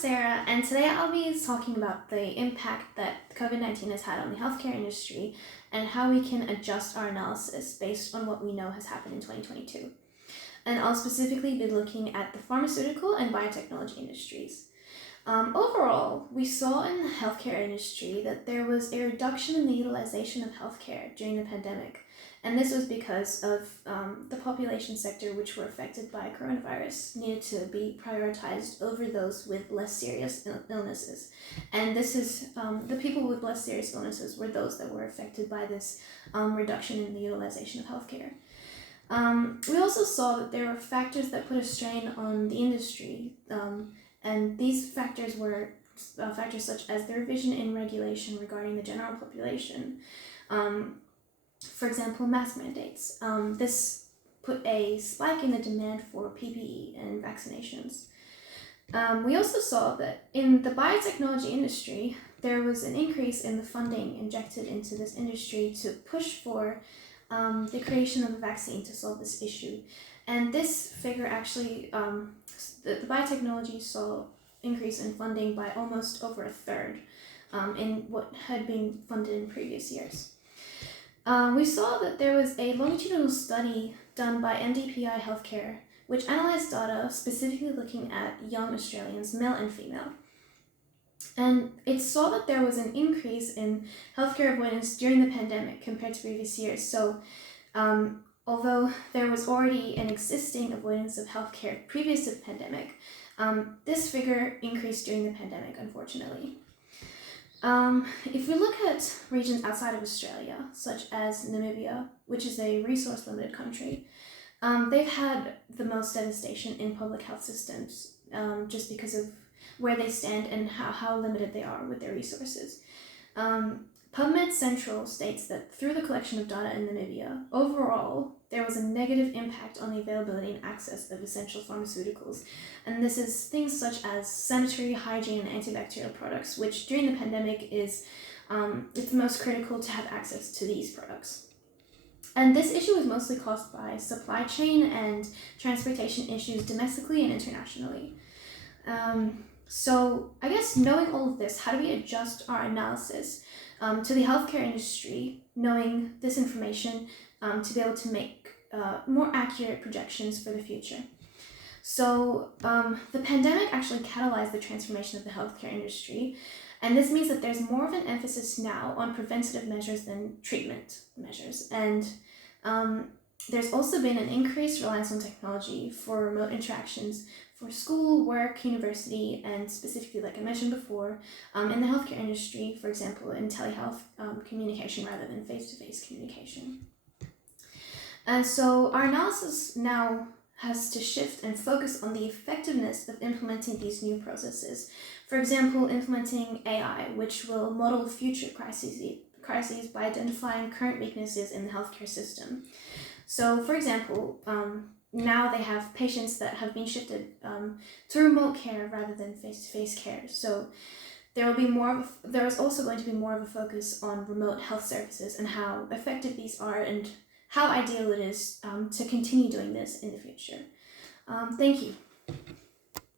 Sarah, and today I'll be talking about the impact that COVID-19 has had on the healthcare industry and how we can adjust our analysis based on what we know has happened in 2022. And I'll specifically be looking at the pharmaceutical and biotechnology industries. Overall, we saw in the healthcare industry that there was a reduction in the utilization of healthcare during the pandemic. And this was because of the population sector which were affected by coronavirus needed to be prioritized over those with less serious illnesses. And this is the people with less serious illnesses were those that were affected by this reduction in the utilization of healthcare. We also saw that there were factors that put a strain on the industry, and these factors were factors such as the revision in regulation regarding the general population. For example, mask mandates. This put a spike in the demand for PPE and vaccinations. We also saw that in the biotechnology industry, there was an increase in the funding injected into this industry to push for the creation of a vaccine to solve this issue. And this figure actually, the biotechnology saw increase in funding by almost over a third in what had been funded in previous years. We saw that there was a longitudinal study done by NDPI Healthcare, which analyzed data specifically looking at young Australians, male and female. And it saw that there was an increase in healthcare avoidance during the pandemic compared to previous years. So, although there was already an existing avoidance of healthcare previous to the pandemic, this figure increased during the pandemic, unfortunately. If we look at regions outside of Australia, such as Namibia, which is a resource-limited country, they've had the most devastation in public health systems just because of where they stand and how limited they are with their resources. PubMed Central states that through the collection of data in Namibia, overall, there was a negative impact on the availability and access of essential pharmaceuticals. And this is things such as sanitary, hygiene, and antibacterial products, which during the pandemic is it's most critical to have access to these products. And this issue is mostly caused by supply chain and transportation issues domestically and internationally. So I guess knowing all of this, how do we adjust our analysis to the healthcare industry, knowing this information to be able to make more accurate projections for the future? So the pandemic actually catalyzed the transformation of the healthcare industry, and this means that there's more of an emphasis now on preventative measures than treatment measures. And there's also been an increased reliance on technology for remote interactions for school, work, university, and specifically, like I mentioned before, in the healthcare industry, for example, in telehealth communication rather than face-to-face communication. And so our analysis now has to shift and focus on the effectiveness of implementing these new processes. For example, implementing AI, which will model future crises by identifying current weaknesses in the healthcare system. So, for example, now they have patients that have been shifted to remote care rather than face-to-face care. So there is also going to be more of a focus on remote health services and how effective these are and how ideal it is to continue doing this in the future. Thank you.